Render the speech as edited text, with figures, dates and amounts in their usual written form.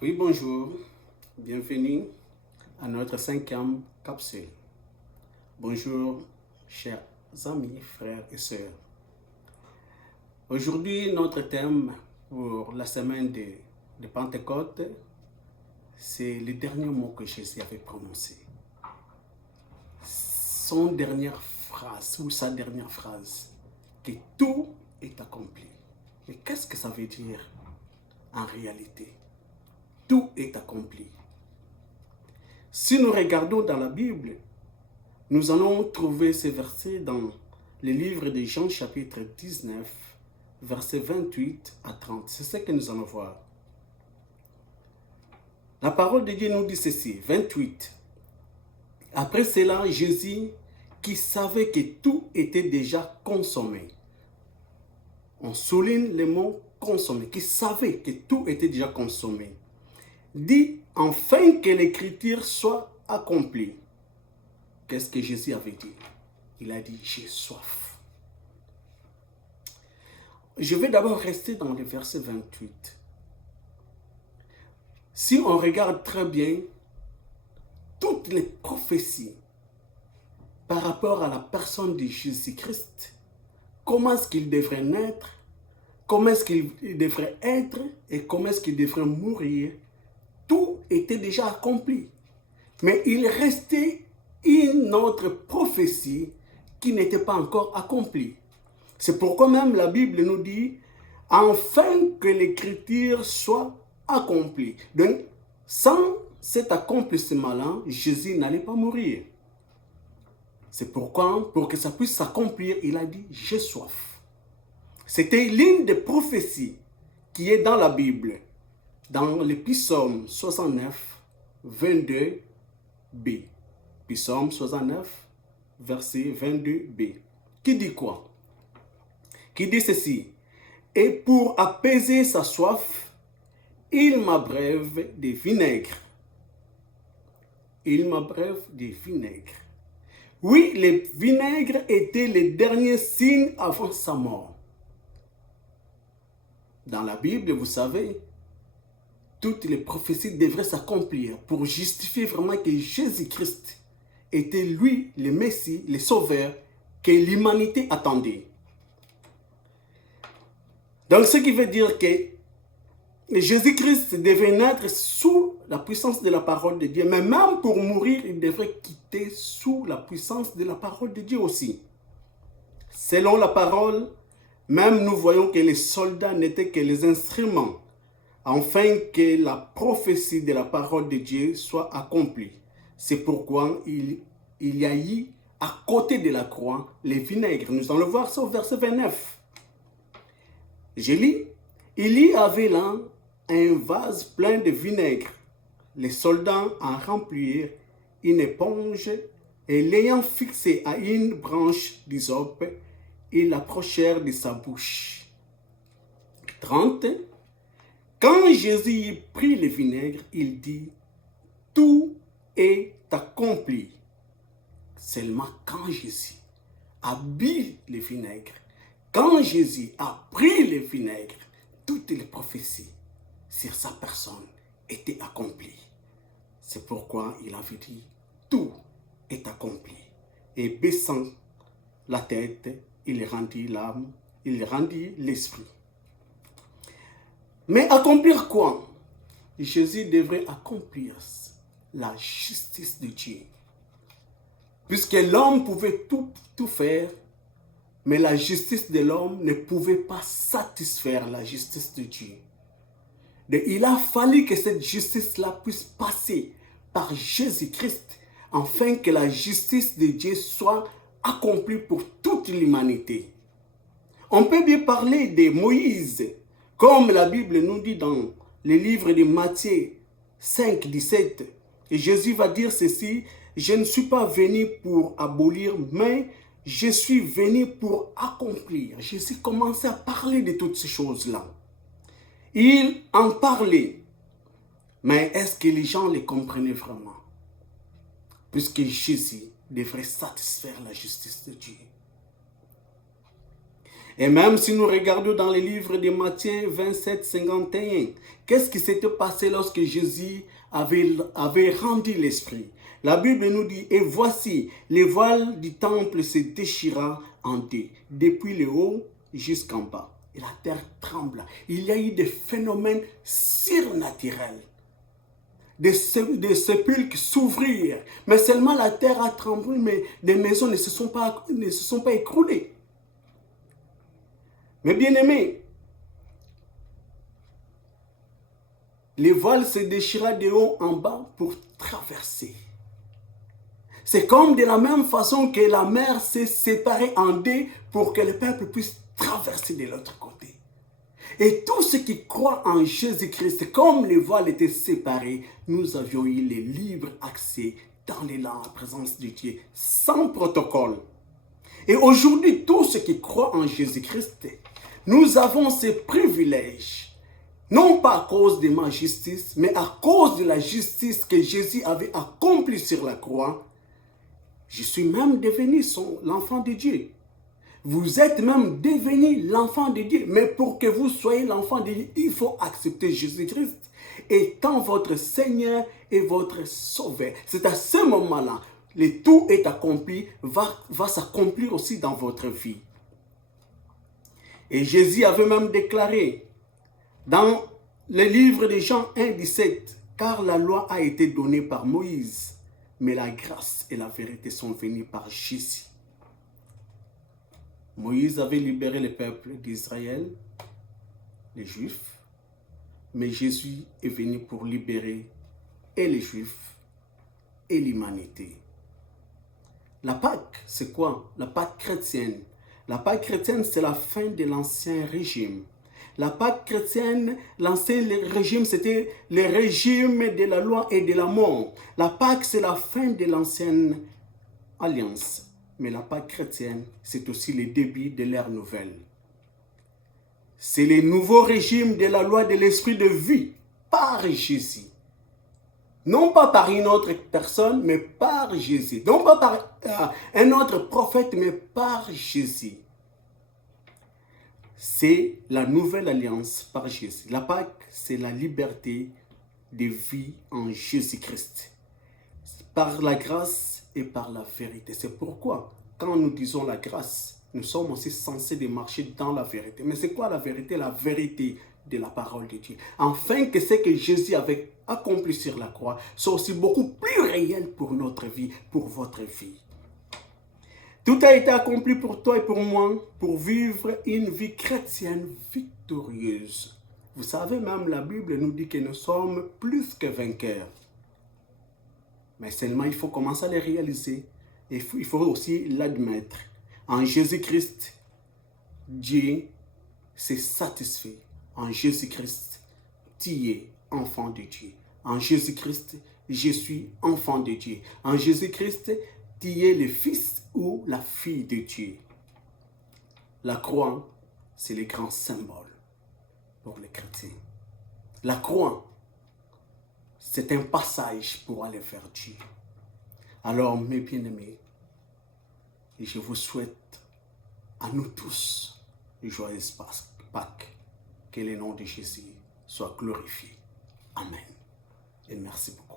Oui, bonjour. Bienvenue à notre 5e capsule. Bonjour, chers amis, frères et sœurs. Aujourd'hui, notre thème pour la semaine de Pentecôte, c'est le dernier mot que Jésus avait prononcé. Son dernière phrase ou sa dernière phrase, que tout est accompli. Mais qu'est-ce que ça veut dire en réalité? Tout est accompli. Si nous regardons dans la Bible, nous allons trouver ces versets dans le livre de Jean chapitre 19, versets 28 à 30. C'est ce que nous allons voir. La parole de Dieu nous dit ceci, 28. Après cela, Jésus, qui savait que tout était déjà consommé. On souligne le mot consommé, qui savait que tout était déjà consommé. Dit, afin que l'écriture soit accomplie. Qu'est-ce que Jésus avait dit? Il a dit, j'ai soif. Je vais d'abord rester dans le verset 28. Si on regarde très bien, toutes les prophéties par rapport à la personne de Jésus-Christ, comment est-ce qu'il devrait naître, comment est-ce qu'il devrait être et comment est-ce qu'il devrait mourir, tout était déjà accompli. Mais il restait une autre prophétie qui n'était pas encore accomplie. C'est pourquoi même la Bible nous dit, afin que l'écriture soit accomplie. Donc, sans cet accomplissement-là, Jésus n'allait pas mourir. C'est pourquoi, pour que ça puisse s'accomplir, il a dit, j'ai soif. C'était l'une des prophéties qui est dans la Bible, dans le psaume 69, 22b. Psaume 69, verset 22b. Qui dit quoi? Qui dit ceci, et pour apaiser sa soif, il m'abreuve de vinaigre. Il m'abreuve de vinaigre. Oui, le vinaigre était le dernier signe avant sa mort. Dans la Bible, vous savez, toutes les prophéties devraient s'accomplir pour justifier vraiment que Jésus-Christ était lui, le Messie, le Sauveur, que l'humanité attendait. Donc, ce qui veut dire que Jésus-Christ devait naître sous la puissance de la parole de Dieu. Mais même pour mourir, il devrait quitter sous la puissance de la parole de Dieu aussi. Selon la parole, même nous voyons que les soldats n'étaient que les instruments, afin que la prophétie de la parole de Dieu soit accomplie. C'est pourquoi il y a eu, à côté de la croix, les vinaigres. Nous allons voir ça au verset 29. Je lis, il y avait là un vase plein de vinaigre. Les soldats en remplirent une éponge et l'ayant fixé à une branche d'hysope, ils l'approchèrent de sa bouche. 30. Quand Jésus prit le vinaigre, il dit, tout est accompli. Seulement quand Jésus a bu le vinaigre, quand Jésus a pris le vinaigre, toutes les prophéties sur sa personne étaient accomplies. C'est pourquoi il avait dit, tout est accompli. Et baissant la tête, il rendit l'âme, il rendit l'esprit. Mais accomplir quoi? Jésus devrait accomplir la justice de Dieu. Puisque l'homme pouvait tout faire, mais la justice de l'homme ne pouvait pas satisfaire la justice de Dieu. Donc, il a fallu que cette justice-là puisse passer par Jésus-Christ, afin que la justice de Dieu soit accomplie pour toute l'humanité. On peut bien parler de Moïse, comme la Bible nous dit dans le livre de Matthieu 5, 17. Et Jésus va dire ceci, je ne suis pas venu pour abolir, mais je suis venu pour accomplir. Jésus commençait à parler de toutes ces choses-là. Il en parlait. Mais est-ce que les gens les comprenaient vraiment? Puisque Jésus devrait satisfaire la justice de Dieu. Et même si nous regardons dans les livres de Matthieu 27, 51, qu'est-ce qui s'était passé lorsque Jésus avait rendu l'esprit? La Bible nous dit, et voici, le voile du temple se déchira en deux, depuis le haut jusqu'en bas. Et la terre trembla. Il y a eu des phénomènes surnaturels. Des sépulcres s'ouvrirent. Mais seulement la terre a tremblé, mais des maisons ne se sont pas écroulées. Mais bien aimés, le voile se déchira de haut en bas pour traverser. C'est comme de la même façon que la mer s'est séparée en deux pour que le peuple puisse traverser de l'autre côté. Et tous ceux qui croient en Jésus-Christ, comme les voiles étaient séparés, nous avions eu le libre accès dans la présence de Dieu, sans protocole. Et aujourd'hui, tous ceux qui croient en Jésus-Christ, nous avons ces privilèges. Non pas à cause de ma justice, mais à cause de la justice que Jésus avait accomplie sur la croix. Je suis même devenu l'enfant de Dieu. Vous êtes même devenu l'enfant de Dieu. Mais pour que vous soyez l'enfant de Dieu, il faut accepter Jésus-Christ étant votre Seigneur et votre Sauveur. C'est à ce moment-là, le tout est accompli, va s'accomplir aussi dans votre vie. Et Jésus avait même déclaré dans le livre de Jean 1, 17, car la loi a été donnée par Moïse, mais la grâce et la vérité sont venues par Jésus. Moïse avait libéré le peuple d'Israël, les Juifs, mais Jésus est venu pour libérer et les Juifs et l'humanité. La Pâque, c'est quoi? La Pâque chrétienne. La Pâque chrétienne, c'est la fin de l'ancien régime. La Pâque chrétienne, l'ancien régime, c'était le régime de la loi et de la mort. La Pâque, c'est la fin de l'ancienne alliance. Mais la Pâque chrétienne, c'est aussi le début de l'ère nouvelle. C'est le nouveau régime de la loi de l'esprit de vie par Jésus. Non pas par une autre personne, mais par Jésus. Non pas par un autre prophète, mais par Jésus. C'est la nouvelle alliance par Jésus. La Pâque, c'est la liberté de vie en Jésus-Christ. Par la grâce et par la vérité. C'est pourquoi, quand nous disons la grâce, nous sommes aussi censés de marcher dans la vérité. Mais c'est quoi la vérité? La vérité de la parole de Dieu. Afin que ce que Jésus avait accompli sur la croix soit aussi beaucoup plus réel pour notre vie, pour votre vie. Tout a été accompli pour toi et pour moi, pour vivre une vie chrétienne victorieuse. Vous savez, même la Bible nous dit que nous sommes plus que vainqueurs. Mais seulement il faut commencer à les réaliser. Et il faut aussi l'admettre. En Jésus-Christ, Dieu s'est satisfait. En Jésus-Christ, tu es enfant de Dieu. En Jésus-Christ, je suis enfant de Dieu. En Jésus-Christ, tu es le fils ou la fille de Dieu. La croix, c'est le grand symbole pour les chrétiens. La croix, c'est un passage pour aller vers Dieu. Alors, mes bien-aimés, je vous souhaite à nous tous une joyeuse Pâques. Que le nom de Jésus soit glorifié. Amen. Et merci beaucoup.